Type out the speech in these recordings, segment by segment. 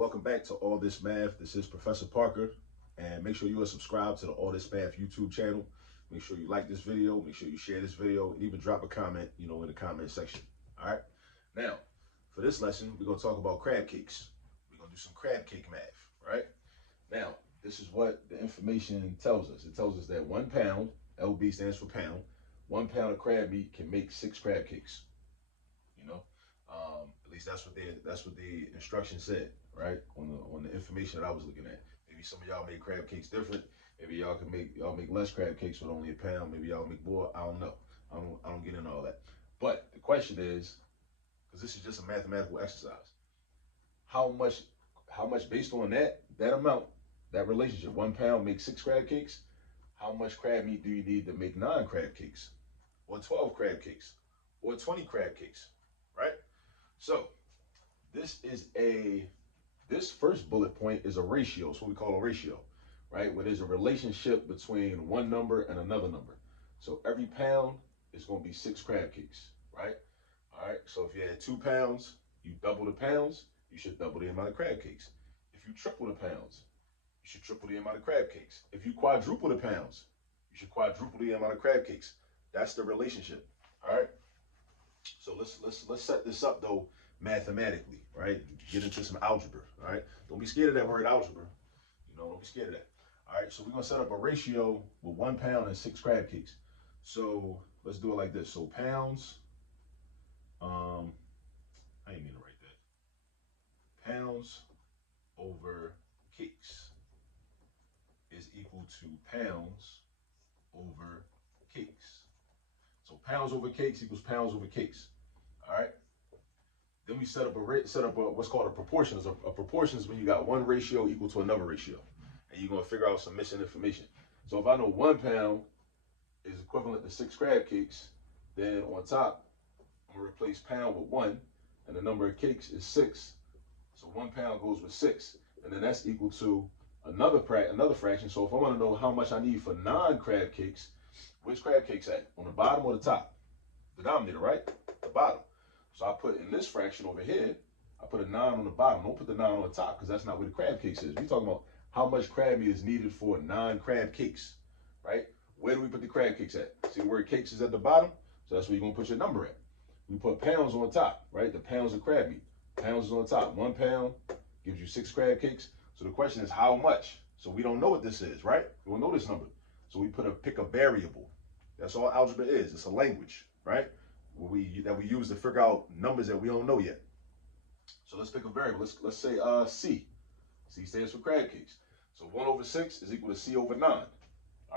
Welcome back to All This Math. This is Professor Parker, and make sure you are subscribed to the All This Math YouTube channel. Make sure you like this video, make sure you share this video, and even drop a comment, in the comment section. All right. Now, for this lesson, we're going to talk about crab cakes. We're going to do some crab cake math, right? Now, this is what the information tells us. It tells us that 1 pound, LB stands for pound, 1 pound of crab meat can make 6 crab cakes. At least that's what the instruction said, right? On the information that I was looking at. Maybe some of y'all make crab cakes different. Maybe y'all make less crab cakes with only a pound. Maybe y'all make more. I don't know. I don't get into all that. But the question is, because this is just a mathematical exercise, how much based on that amount, that relationship, 1 pound makes 6 crab cakes. How much crab meat do you need to make 9 crab cakes, or 12 crab cakes, or 20 crab cakes, right? So this first bullet point is a ratio. It's what we call a ratio, right? Where there's a relationship between one number and another number. So every pound is going to be 6 crab cakes, right? All right. So if you had 2 pounds, you double the pounds, you should double the amount of crab cakes. If you triple the pounds, you should triple the amount of crab cakes. If you quadruple the pounds, you should quadruple the amount of crab cakes. That's the relationship. All right. So let's set this up though mathematically, right? Get into some algebra, all right? Don't be scared of that word algebra. Don't be scared of that. All right, so we're gonna set up a ratio with 1 pound and 6 crab cakes. So let's do it like this. So pounds, I didn't mean to write that. Pounds over cakes is equal to pounds over cakes. So pounds over cakes equals pounds over cakes. All right. Then we set up what's called a proportion. A proportion is when you got one ratio equal to another ratio, and you're gonna figure out some missing information. So if I know 1 pound is equivalent to 6 crab cakes, then on top I'm gonna replace pound with 1, and the number of cakes is 6. So 1 pound goes with 6, and then that's equal to another fraction. So if I want to know how much I need for 9 crab cakes, which crab cakes at? On the bottom or the top? Denominator, right? The bottom. So I put in this fraction over here, I put a 9 on the bottom. Don't put the 9 on the top, because that's not where the crab cakes is. We're talking about how much crab meat is needed for 9 crab cakes, right? Where do we put the crab cakes at? See where cakes is at the bottom? So that's where you're going to put your number at. We put pounds on top, right? The pounds of crab meat. Pounds is on top. 1 pound gives you 6 crab cakes. So the question is how much? So we don't know what this is, right? We don't know this number. So we pick a variable. That's all algebra is. It's a language, right? That we use to figure out numbers that we don't know yet. So let's pick a variable. Let's say C. C stands for crab cakes. So 1 over 6 is equal to C over 9. All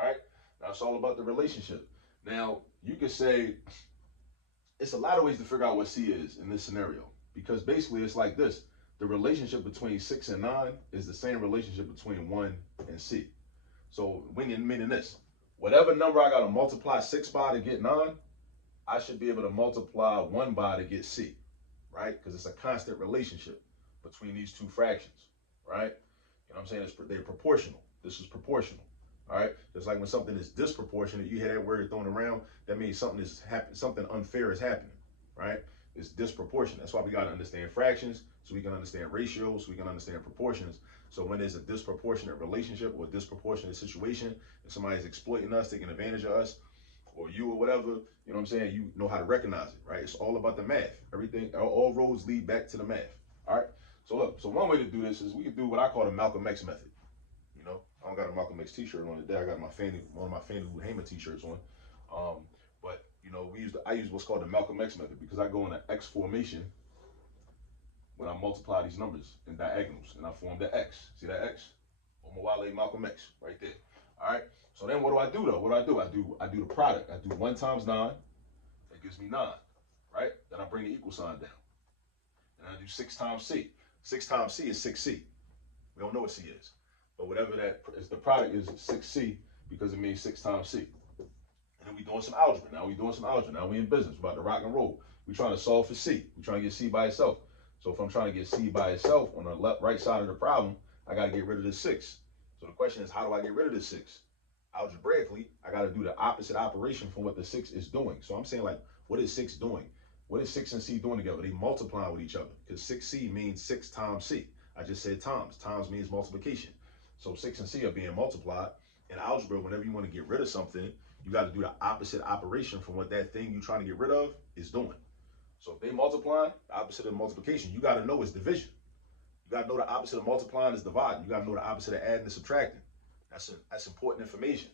right. Now it's all about the relationship. Now you could say it's a lot of ways to figure out what C is in this scenario, because basically it's like this. The relationship between 6 and 9 is the same relationship between 1 and C. So meaning this, whatever number I got to multiply 6 by to get 9, I should be able to multiply 1 by to get C, right? Because it's a constant relationship between these two fractions, right? You know what I'm saying? They're proportional. This is proportional, all right? Just like when something is disproportionate, you hear that word thrown around, that means something unfair is happening, right? It's disproportionate. That's why we got to understand fractions, so we can understand ratios, so we can understand proportions. So when there's a disproportionate relationship or a disproportionate situation, and somebody's exploiting us, taking advantage of us, or you or whatever, you know what I'm saying? You know how to recognize it, right? It's all about the math. Everything, all roads lead back to the math. All right. So look, so one way to do this is we can do what I call the Malcolm X method. I don't got a Malcolm X t-shirt on today. I got one of my Fannie Lou Hamer t-shirts on. But I use what's called the Malcolm X method, because I go in an X formation when I multiply these numbers in diagonals, and I form the X. See that X? Omawale Malcolm X right there. All right. So then what do I do though? What do? I do the product. I do 1 times 9. That gives me 9, right? Then I bring the equal sign down. And I do 6 times C. 6 times C is 6C. We don't know what C is. But whatever that is, the product is 6C, because it means 6 times C. And then we doing some algebra. Now we in business. We're about to rock and roll. We're trying to solve for C. We're trying to get C by itself. So if I'm trying to get C by itself on the right side of the problem, I got to get rid of this 6. So the question is, how do I get rid of this 6? Algebraically, I got to do the opposite operation from what the 6 is doing. So I'm saying, like, what is 6 doing? What is 6 and C doing together? They multiplying with each other, because 6C means 6 times C. I just said times. Times means multiplication. So 6 and C are being multiplied. In algebra, whenever you want to get rid of something, you got to do the opposite operation from what that thing you're trying to get rid of is doing. So if they multiply, the opposite of multiplication, you got to know is division. You got to know the opposite of multiplying is dividing. You got to know the opposite of adding and subtracting. That's important information,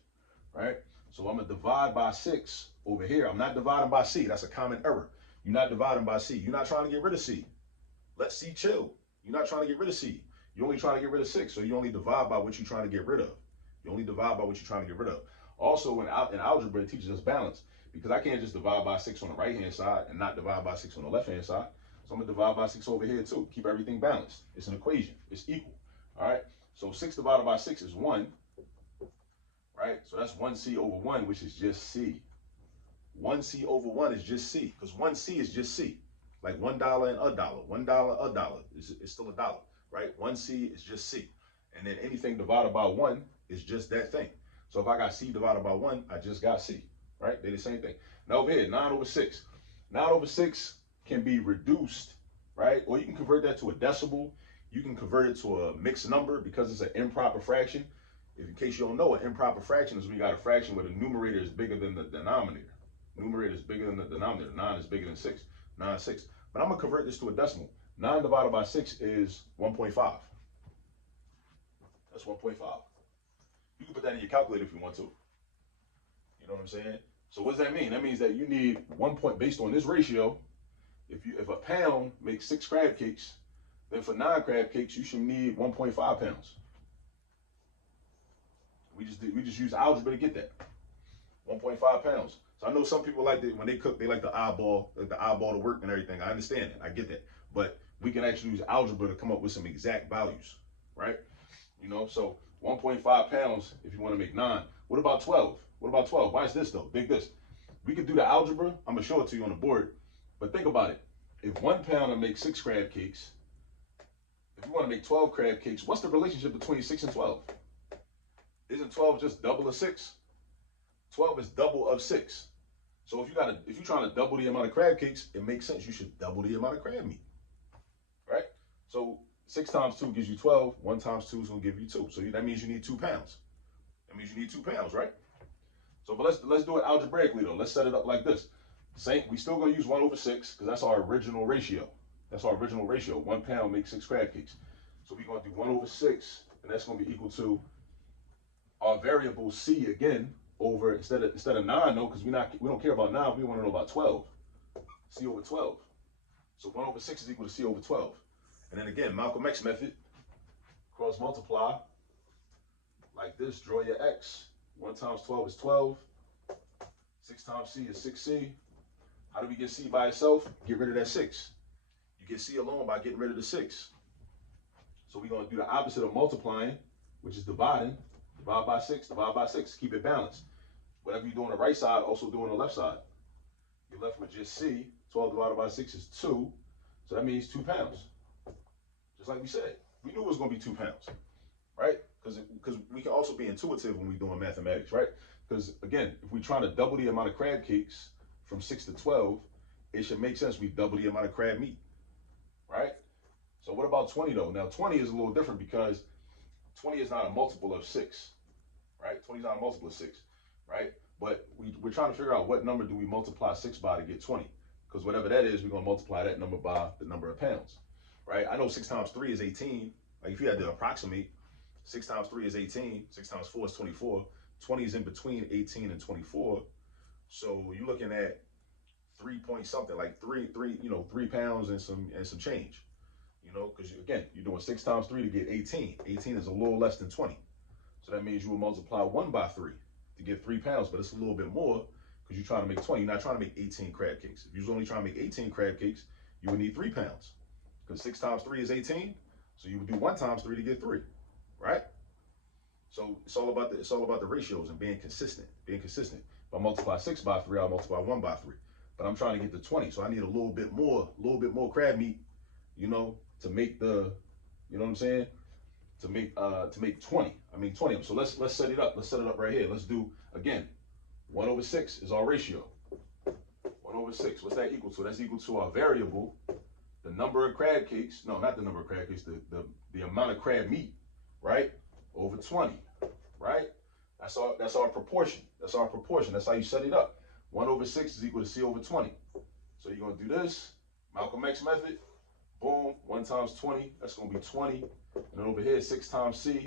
right? So I'm going to divide by 6 over here. I'm not dividing by C. That's a common error. You're not dividing by C. You're not trying to get rid of C. Let C chill. You're not trying to get rid of C. You're only trying to get rid of 6. So you only divide by what you're trying to get rid of. You only divide by what you're trying to get rid of. Also, in algebra, it teaches us balance, because I can't just divide by 6 on the right-hand side and not divide by 6 on the left-hand side. So I'm going to divide by 6 over here, too. Keep everything balanced. It's an equation. It's equal. All right? So 6 divided by 6 is 1. Right? So that's 1C over 1, which is just C. 1C over 1 is just C, because 1C is just C. Like $1 and $1. $1, $1. It's still $1, right? 1C is just C. And then anything divided by 1 is just that thing. So if I got C divided by 1, I just got C, right? They're the same thing. Now over here, 9 over 6. 9 over 6 can be reduced, right? Or you can convert that to a decimal. You can convert it to a mixed number because it's an improper fraction. If in case you don't know, an improper fraction is when you got a fraction where the numerator is bigger than the denominator. Numerator is bigger than the denominator. 9 is bigger than 6. 9 is 6. But I'm going to convert this to a decimal. 9 divided by 6 is 1.5. That's 1.5. You can put that in your calculator if you want to. You know what I'm saying? So what does that mean? That means that you need 1 point, based on this ratio, if a pound makes 6 crab cakes, then for 9 crab cakes, you should need 1.5 pounds. We just use algebra to get that. 1.5 pounds. So I know some people like that when they cook, they like the eyeball to work and everything. I understand it. I get that. But we can actually use algebra to come up with some exact values, right? You know, so 1.5 pounds if you want to make 9. What about 12? What about 12? Why is this though? Big this. We could do the algebra. I'm gonna show it to you on the board. But think about it. If 1 pound will make 6 crab cakes, if you want to make 12 crab cakes, what's the relationship between 6 and 12? Isn't 12 just double of 6? 12 is double of 6. So if you're trying to double the amount of crab cakes, it makes sense. You should double the amount of crab meat, right? So 6 times 2 gives you 12. 1 times 2 is going to give you 2. So that means you need 2 pounds. That means you need 2 pounds, right? So, but let's do it algebraically though. Let's set it up like this. We still going to use 1 over 6 because that's our original ratio. That's our original ratio. 1 pound makes 6 crab cakes. So we're going to do 1 over 6, and that's going to be equal to our variable C again over instead of 9 though, because we don't care about 9. We want to know about 12. C over 12. So 1 over 6 is equal to C over 12. And then again, Malcolm X method, cross multiply like this. Draw your X. 1 times 12 is 12. 6 times C is 6C. How do we get C by itself? Get rid of that 6. You get C alone by getting rid of the 6. So we're going to do the opposite of multiplying, which is dividing. Divide by 6, divide by 6. Keep it balanced. Whatever you do on the right side, also do on the left side. You're left with just C. 12 divided by 6 is 2. So that means 2 pounds. Just like we said. We knew it was going to be 2 pounds, right? Because we can also be intuitive when we're doing mathematics, right? Because, again, if we're trying to double the amount of crab cakes from 6 to 12, it should make sense we double the amount of crab meat, right? So what about 20, though? Now, 20 is a little different because 20 is not a multiple of 6, right? 20 is not a multiple of 6, right? But we're trying to figure out what number do we multiply 6 by to get 20. Because whatever that is, we're going to multiply that number by the number of pounds, right? I know 6 times 3 is 18. Like if you had to approximate, 6 times 3 is 18. 6 times 4 is 24. 20 is in between 18 and 24. So you're looking at 3 point something, like 3 pounds and some change. You know, because again, you're doing 6 times 3 to get 18. 18 is a little less than 20. So that means you will multiply 1 by 3 to get 3 pounds, but it's a little bit more because you're trying to make 20. You're not trying to make 18 crab cakes. If you was only trying to make 18 crab cakes, you would need 3 pounds. Because 6 times 3 is 18. So you would do 1 times 3 to get 3, right? So it's all about the ratios and being consistent. If I multiply 6 by 3, I'll multiply 1 by 3. But I'm trying to get to 20. So I need a little bit more crab meat, you know, to make the, you know what I'm saying? To make 20. I mean 20. So let's set it up. Let's set it up right here. Let's do again. 1 over 6 is our ratio. 1 over 6. What's that equal to? That's equal to our variable, the number of crab cakes, no, not the number of crab cakes, the amount of crab meat, right, over 20, right? That's our proportion. That's our proportion. That's how you set it up. 1 over 6 is equal to C over 20. So you're going to do this, Malcolm X method, boom, 1 times 20, that's going to be 20. And then over here, 6 times C,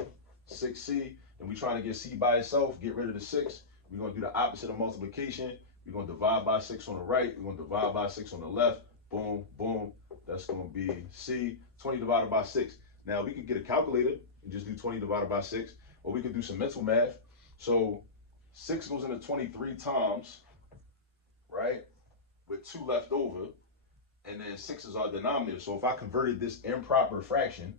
6C. And we're trying to get C by itself, get rid of the 6. We're going to do the opposite of multiplication. We're going to divide by 6 on the right. We're going to divide by 6 on the left. Boom, boom. That's going to be C, 20 divided by 6. Now, we could get a calculator and just do 20 divided by 6. Or we could do some mental math. So 6 goes into 23 times, right, with 2 left over. And then 6 is our denominator. So if I converted this improper fraction,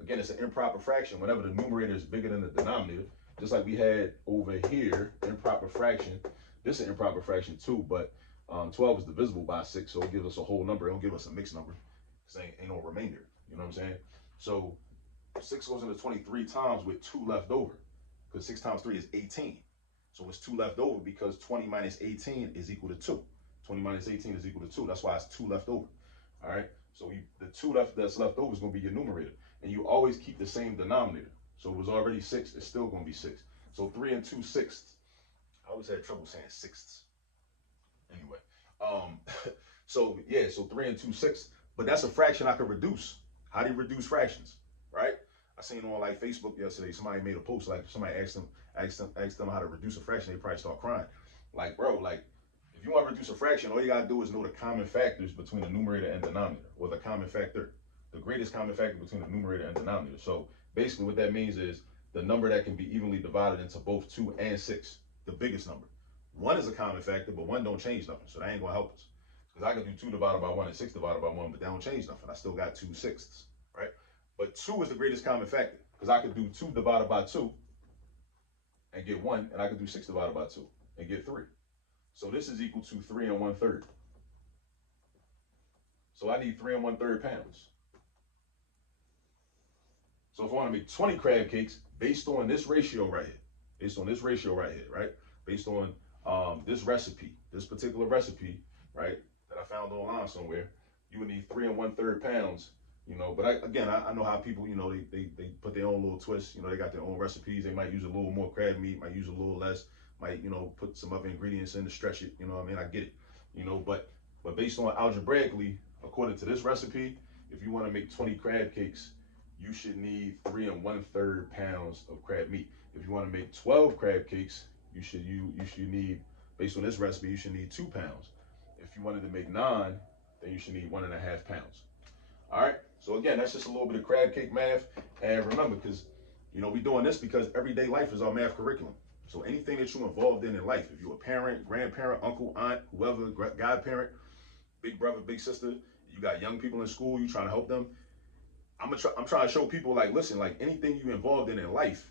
again, it's an improper fraction whenever the numerator is bigger than the denominator, just like we had over here, improper fraction. This is an improper fraction too, but 12 is divisible by 6, so it gives us a whole number. It don't give us a mixed number. This ain't no remainder. You know what I'm saying? So 6 goes into 23 times with 2 left over, because 6 times 3 is 18. So it's 2 left over because 20 minus 18 is equal to 2. 20 minus 18 is equal to 2. That's why it's 2 left over. All right. So the 2 that's left over is going to be your numerator. And you always keep the same denominator. So it was already 6. It's still going to be 6. So 3 and 2 sixths. I always had trouble saying sixths. Anyway. So yeah, so 3 and 2 sixths. But that's a fraction I could reduce. How do you reduce fractions? Right? I seen on like Facebook yesterday, somebody made a post, like somebody asked them how to reduce a fraction. They probably start crying. Like, bro, like, if you want to reduce a fraction, all you gotta do is know the common factors between the numerator and denominator, or the common factor, the greatest common factor between the numerator and denominator. So basically what that means is the number that can be evenly divided into both 2 and 6, the biggest number. 1 is a common factor, but 1 don't change nothing, so that ain't gonna help us. Because I can do 2 divided by 1 and 6 divided by 1, but that don't change nothing. I still got 2 sixths, right? But 2 is the greatest common factor, because I could do 2 divided by 2 and get 1, and I could do 6 divided by 2 and get 3. So this is equal to 3 1/3. So I need 3 1/3 pounds. So if I want to make 20 crab cakes based on this ratio right here, right? Based on this recipe, this particular recipe, right, that I found online somewhere, you would need 3 1/3 pounds, you know. But I know how people, you know, they put their own little twist, you know, they got their own recipes. They might use a little more crab meat, might use a little less, might, you know, put some other ingredients in to stretch it, you know what I mean? I get it, you know, but based on algebraically, according to this recipe, if you want to make 20 crab cakes, you should need 3 1/3 pounds of crab meat. If you want to make 12 crab cakes, you should need, based on this recipe, you should need 2 pounds. If you wanted to make 9, then you should need 1.5 pounds. All right. So again, that's just a little bit of crab cake math. And remember, because, you know, we're doing this because everyday life is our math curriculum. So anything that you're involved in life, if you're a parent, grandparent, uncle, aunt, whoever, godparent, big brother, big sister, you got young people in school, you trying to help them. I'm trying to show people, like, listen, like, anything you're involved in life,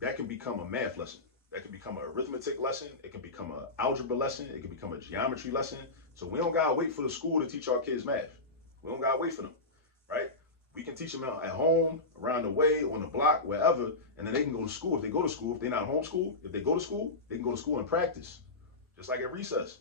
that can become a math lesson. That can become an arithmetic lesson. It can become an algebra lesson. It can become a geometry lesson. So we don't gotta wait for the school to teach our kids math. We don't gotta wait for them, right? We can teach them at home, around the way, on the block, wherever, and then they can go to school. If they go to school, if they're not homeschooled, if they go to school, they can go to school and practice. Just like at recess.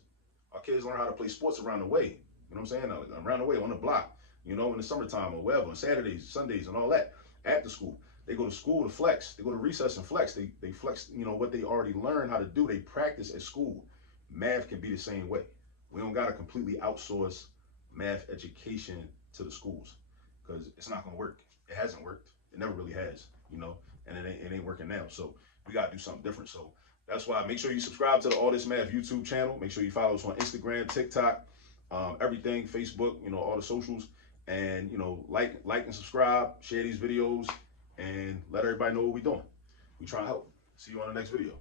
Our kids learn how to play sports around the way. You know what I'm saying? Like, around the way, on the block, you know, in the summertime or wherever, on Saturdays, Sundays, and all that. After school, they go to school to flex. They go to recess and flex. They flex, you know, what they already learned how to do. They practice at school. Math can be the same way. We don't gotta completely outsource math education to the schools, because it's not gonna work. It hasn't worked. It never really has, you know, and it ain't working now. So we gotta do something different. So that's why make sure you subscribe to the All This Math YouTube channel. Make sure you follow us on Instagram, TikTok, everything, Facebook, you know, all the socials, and, you know, like and subscribe, share these videos, and let everybody know what we're doing. We try to help. See you on the next video.